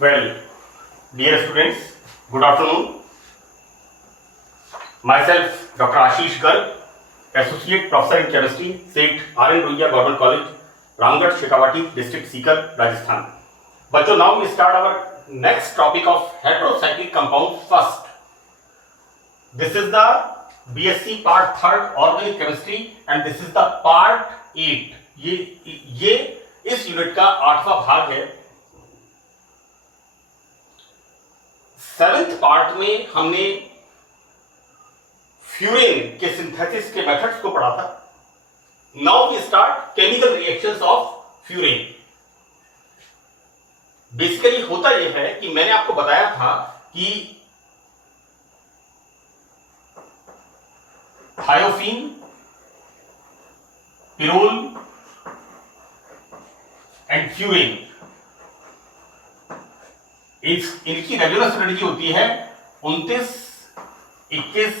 Well, dear students, good afternoon. Myself, Dr. Ashish Garg, Associate Professor in Chemistry, SET R.N. Ruia Government College, Ramgarh, Shekhawati, District Sikar, Rajasthan. Bachcho, now we start our next topic of heterocyclic compounds first. This is the BSc Part 3rd Organic Chemistry and this is the Part 8. ये इस unit का 8वां भाग है. 7th part में हमने furan के synthesis के methods को पढ़ा था. Now we start chemical reactions of furan. Basically होता यह है कि मैंने आपको बताया था कि थायोफीन, पिरोल एंड फ्यूरेन, इनकी रेगुलर एनर्जी होती है 29, 21,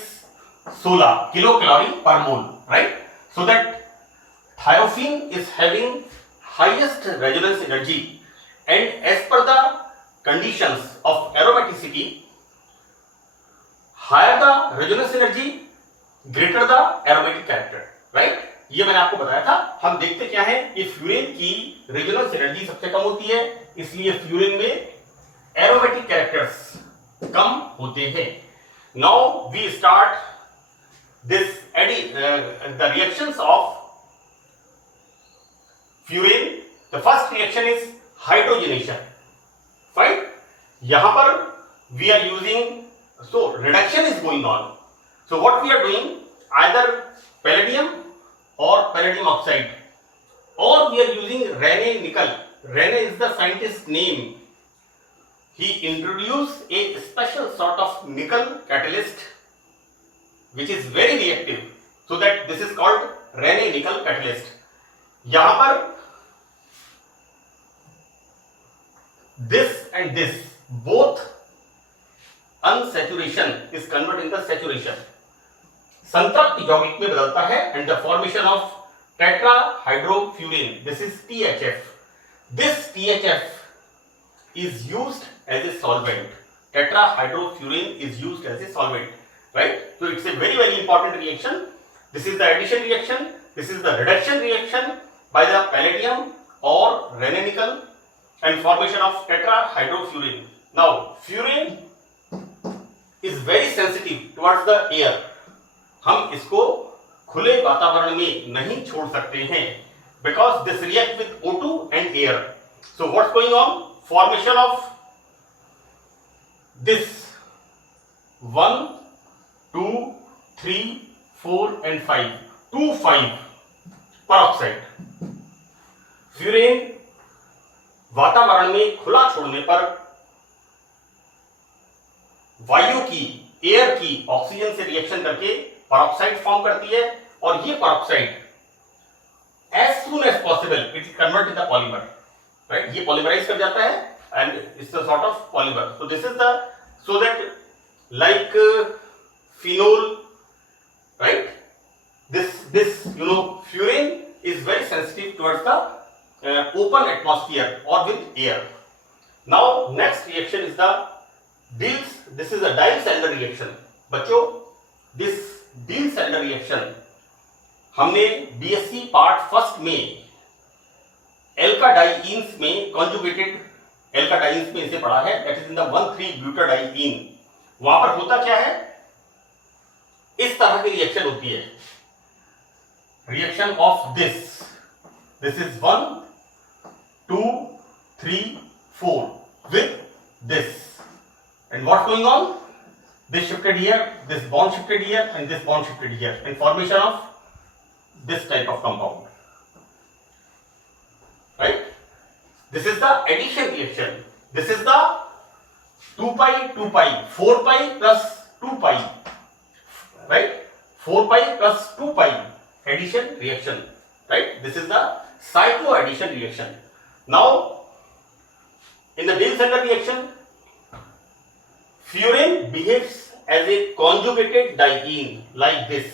16 kilo calorie per mole, right? So that thiophene is having highest resonance energy and as per the conditions of aromaticity, higher the resonance energy, greater the aromatic character, right? ये मैंने आपको बताया था. हम देखते क्या है कि फ्यूरेन की रेजोनेंस एनर्जी सबसे कम होती है, इसलिए फ्यूरेन में एरोमेटिक कैरेक्टर्स कम होते हैं. Now we start this the reactions of furan. The first reaction is hydrogenation. Fine. यहां पर we are using, so reduction is going on. So what we are doing, either palladium और palladium oxide, और we are using Raney nickel. Raney is the scientist name. He introduce a special sort of nickel catalyst which is very reactive, so that this is called Raney nickel catalyst. यहां पर this and this both unsaturation is converted in the saturation. संतृप्त यौगिक में बदलता है and the formation of tetrahydrofurane, this is THF. This THF is used as a solvent. Tetrahydrofurane is used as a solvent, right? So it's a very very important reaction. This is the addition reaction, this is the reduction reaction by the palladium or Raney-Nichol and formation of tetrahydrofurane. Now furane is very sensitive towards the air. हम इसको खुले वातावरण में नहीं छोड़ सकते हैं because this react with O2 and air. So what's going on? Formation of this 1, 2, 3, 4 and 5. 2, 5 peroxide. Furane वातावरण में खुला छोड़ने पर वायु की, एयर की ऑक्सीजन से रिएक्शन करके पेरोक्साइड फॉर्म करती है और ये peroxide as soon as possible it is convert in the polymer, right? ये पॉलीमराइज कर जाता है and it's a sort of polymer. So this is the, so that like phenol, right? This you know furan is very sensitive towards the open atmosphere or with air. Now next reaction is the Diels. This is a Diels-Alder reaction. बच्चों, this Diels-Alder reaction हमने BSc part first में alkadienes में conjugated alkadienes में इसे पढ़ा है. That is in the one three butadiene. वहां पर होता क्या है, इस तरह की रिएक्शन होती है. Reaction of this is 1, 2, 3, 4 with this, and what's going on? This shifted here, this bond shifted here, and this bond shifted here, and formation of this type of compound, right? This is the addition reaction. This is the 2 pi 2 pi 4 pi plus 2 pi, right? 4 pi plus 2 pi addition reaction, right? This is the cycloaddition reaction. Now in the Diels-Alder reaction, furane behaves as a conjugated diene like this.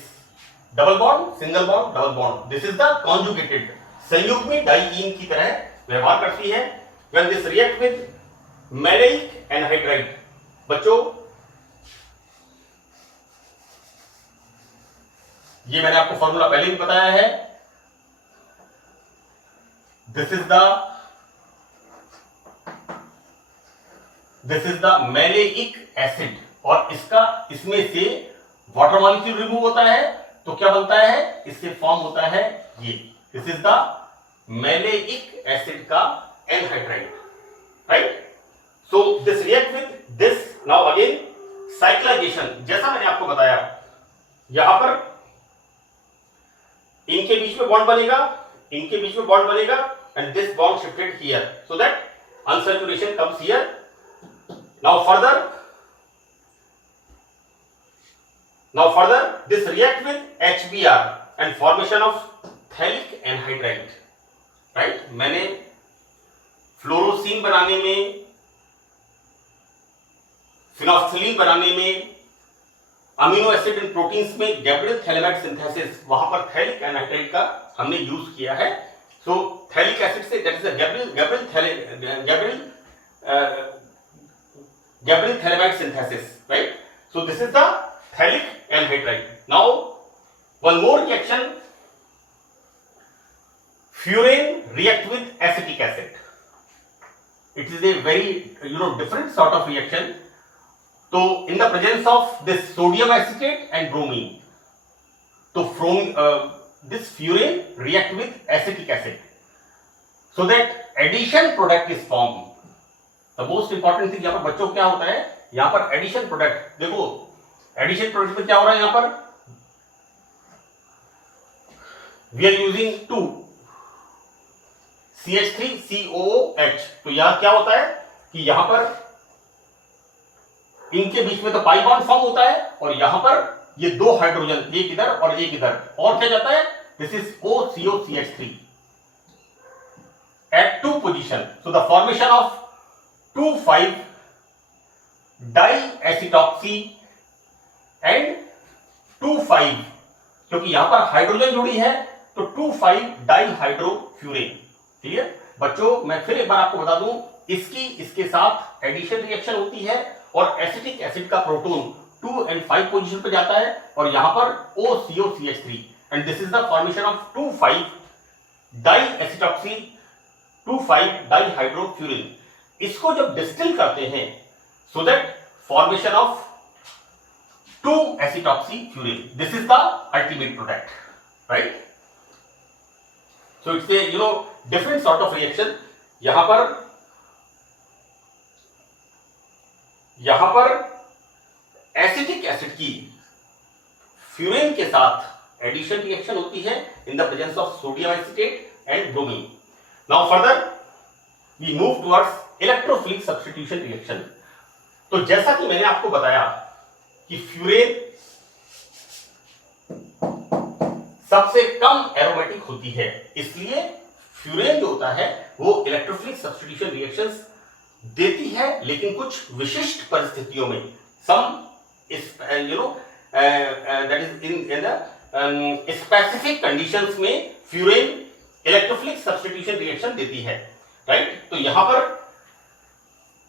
Double bond, single bond, double bond. This is the conjugated. संयुग्मी diene की तरह व्यवहार करती है. When this react with maleic anhydride. बच्चों ये मैंने आपको फॉर्मूला पहले भी बताया है। This is the maleic acid और इसमें से वाटर मॉलिक्यूल रिमूव होता है तो क्या बनता है, इससे फॉर्म होता है ये। This is the maleic acid का anhydride, right. So this react with this. Now again cyclization, जैसा मैंने आपको बताया यहां पर इनके बीच में बॉन्ड बनेगा and this bond shifted here so that unsaturation comes here. Now further this react with HBr and formation of phthalic anhydride, right? मैंने फ्लोरोसीन बनाने में, फिनोक्सिलीन बनाने में, अमीनो एसिड इन प्रोटीन्स में गैब्रियल थैलेमाइड सिंथेसिस, वहां पर थैलिक एनहाइड्राइड का हमने यूज किया है। सो थैलिक एसिड से that is Gabriel phthalimide synthesis, right? So this is the phthalic anhydride. Now one more reaction, furane react with acetic acid. It is a very different sort of reaction. So in the presence of this sodium acetate and bromine, so from this furane react with acetic acid so that addition product is formed. The most important thing यहाँ पर बच्चों क्या होता है, यहाँ पर addition product, देखो addition product में क्या हो रहा है, यहाँ पर वी आर यूजिंग 2 CH3COOH। तो यहाँ क्या होता है कि यहाँ पर इनके बीच में तो पाई बॉन्ड फॉर्म होता है और यहाँ पर ये दो हाइड्रोजन, एक इधर और एक इधर, और क्या जाता है, this is OCOCH3 at 2 position. So the formation of 2,5 diacetoxy and 2,5, क्योंकि यहां पर हाइड्रोजन जुड़ी है तो 2,5 डाइहाइड्रोफ्यूरेन। क्लियर बच्चों, मैं फिर एक बार आपको बता दूं, इसके साथ एडिशन रिएक्शन होती है और एसिटिक एसिड का प्रोटॉन 2 and 5 पोजीशन पे जाता है और यहां पर OCOCH3 and this is the formation of 2,5 diacetoxy 2,5 dihydrofuran. इसको जब डिस्टिल करते हैं so that formation of 2 acetoxyfuran, this is the ultimate product, right. So it's a different sort of reaction. यहां पर एसिटिक एसिड की फ्यूरेन के साथ addition reaction होती है in the presence of sodium acetate and bromine. Now further we move towards electrophilic substitution reaction. तो जैसा कि मैंने आपको बताया कि फ्यूरेन सबसे कम एरोमेटिक होती है, इसलिए फ्यूरेन जो होता है वो इलेक्ट्रोफिलिक सब्स्टिट्यूशन रिएक्शंस देती है, लेकिन कुछ विशिष्ट परिस्थितियों में, some that is in the specific conditions में फ्यूरेन इलेक्ट्रोफिलिक सब्स्टिट्यूशन रिएक्शन देती है, राइट। तो यहां पर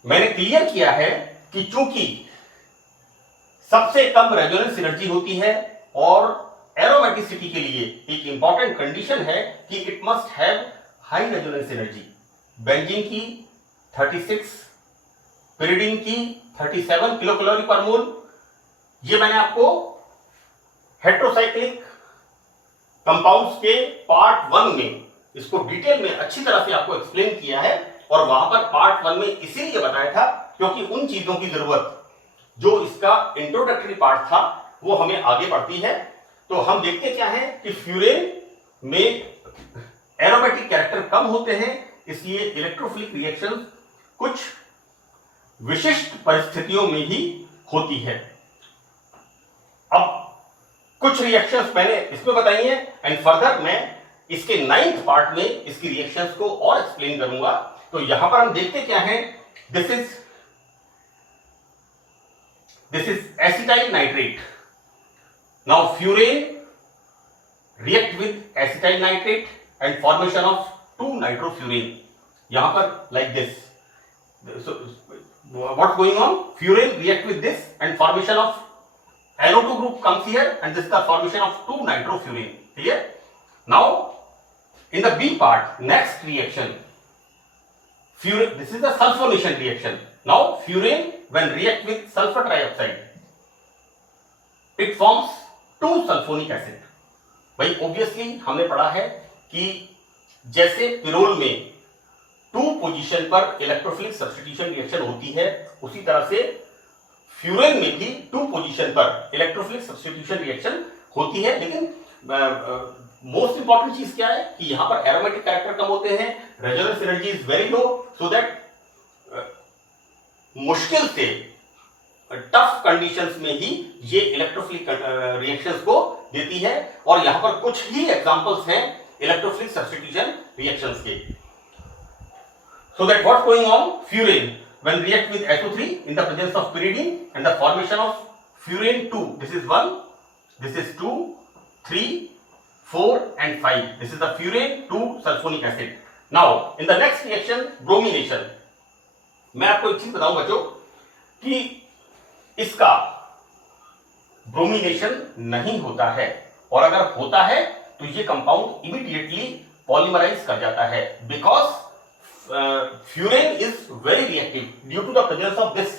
मैंने क्लियर किया है कि चूंकि सबसे कम रेजोनेंस एनर्जी होती है और एरोमेटिसिटी के लिए एक इंपॉर्टेंट कंडीशन है कि it must have high resonance energy. Benzene की 36, पिरिडीन की 37 किलो कैलोरी पर मोल। ये मैंने आपको हेट्रोसाइक्लिक कंपाउंड्स के पार्ट 1 में इसको डिटेल में अच्छी तरह से आपको एक्सप्लेन किया है और वहां पर पार्ट 1 में इसीलिए बताया था क्योंकि उन चीजों की जरूरत जो इसका इंट्रोडक्टरी पार्ट था वो हमें आगे पड़ती है। तो हम देखते क्या है कि फ्यूरेन में एरोमेटिक कैरेक्टर कम होते हैं, इसलिए इलेक्ट्रोफिलिक रिएक्शन कुछ विशिष्ट परिस्थितियों में ही होती है। अब कुछ रिएक्शंस मैंने इसमें बताई हैं एंड फर्दर मैं इसके 9th पार्ट में इसकी रिएक्शंस को और एक्सप्लेन करूंगा। तो यहां पर हम देखते क्या है, this is acetyl nitrate. Now furan react with acetyl nitrate and formation of 2 नाइट्रोफ्यूरेन। यहां पर like this So what's going on? Furane react with this and formation of NO2 group comes here, and this is the formation of 2-nitrofurane. Clear? Now in the B part, next reaction, furane, this is the sulfonation reaction. Now furane when react with sulfur trioxide, it forms 2-sulfonic acid. भाई obviously हमने पढ़ा है कि जैसे pyrrole में 2 position पर electrophilic substitution reaction होती है, उसी तरह से फ्यूरेन में भी 2 पोजीशन पर इलेक्ट्रोफिलिक सब्स्टिट्यूशन रिएक्शन होती है। लेकिन मोस्ट इंपॉर्टेंट चीज क्या है कि यहां पर एरोमेटिक कैरेक्टर कम होते हैं, resonance energy is very low, so that मुश्किल से टफ कंडीशंस में ही ये इलेक्ट्रोफिलिक रिएक्शंस को देती है। और यहां पर कुछ ही एग्जांपल्स हैं इलेक्ट्रोफिलिक सब्स्टिट्यूशन रिएक्शंस के। So that what's going on? Furane when react with SO3 in the presence of pyridine and the formation of furane 2. This is 1, this is 2, 3, 4 and 5. This is the furane 2 sulfonic acid. Now in the next reaction, bromination. मैं आपको एक चीज बताऊं बच्चों कि इसका bromination नहीं होता है, और अगर होता है तो ये कंपाउंड इमीडिएटली पॉलीमराइज कर जाता है, because furane is very reactive due to the presence of this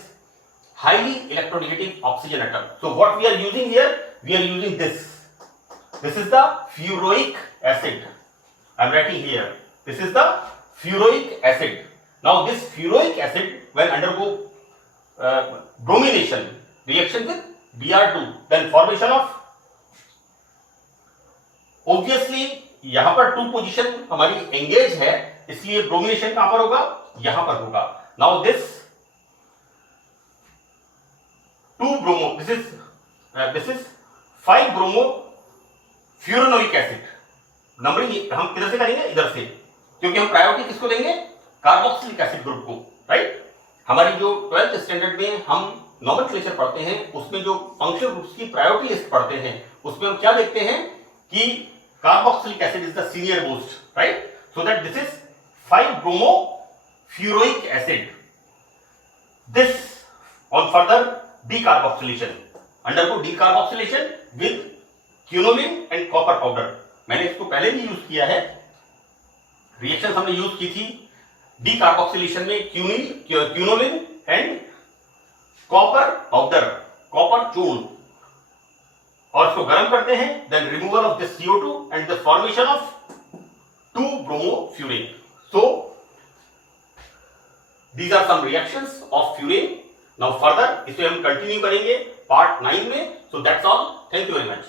highly electronegative oxygen atom. So what we are using here, we are using this. This is the furoic acid. I am writing here. This is the furoic acid. Now this furoic acid when undergo bromination reaction with Br2, then formation of, obviously यहां पर 2 position हमारी engage है, इसलिए bromination कहां पर होगा? यहां पर होगा। Now this 2 bromo, this is 5 bromo furanoic acid. Numbering हम किधर से करेंगे? इधर से, क्योंकि हम प्रायोरिटी किसको देंगे? कार्बोक्सिलिक एसिड ग्रुप को, राइट। हमारी जो 12th स्टैंडर्ड में हम नॉमेनक्लेचर पढ़ते हैं, उसमें जो फंक्शनल ग्रुप्स की प्रायोरिटी लिस्ट पढ़ते हैं, उसमें हम क्या देखते हैं कि carboxylic acid is the senior most, right. So that this is 5 bromo furoic acid. This on further decarboxylation undergo decarboxylation with quinoline and copper powder. मैंने इसको पहले भी यूज किया है, रिएक्शन हमने यूज की थी डीकार्बोक्सिलेशन में quinoline and copper powder, copper चूर्ण, और इसको गर्म करते हैं, then removal of this CO2 and the formation of 2 bromofurane. So these are some reactions of furane. Now further इसे हम कंटिन्यू करेंगे पार्ट 9 में. So that's all. Thank you very much.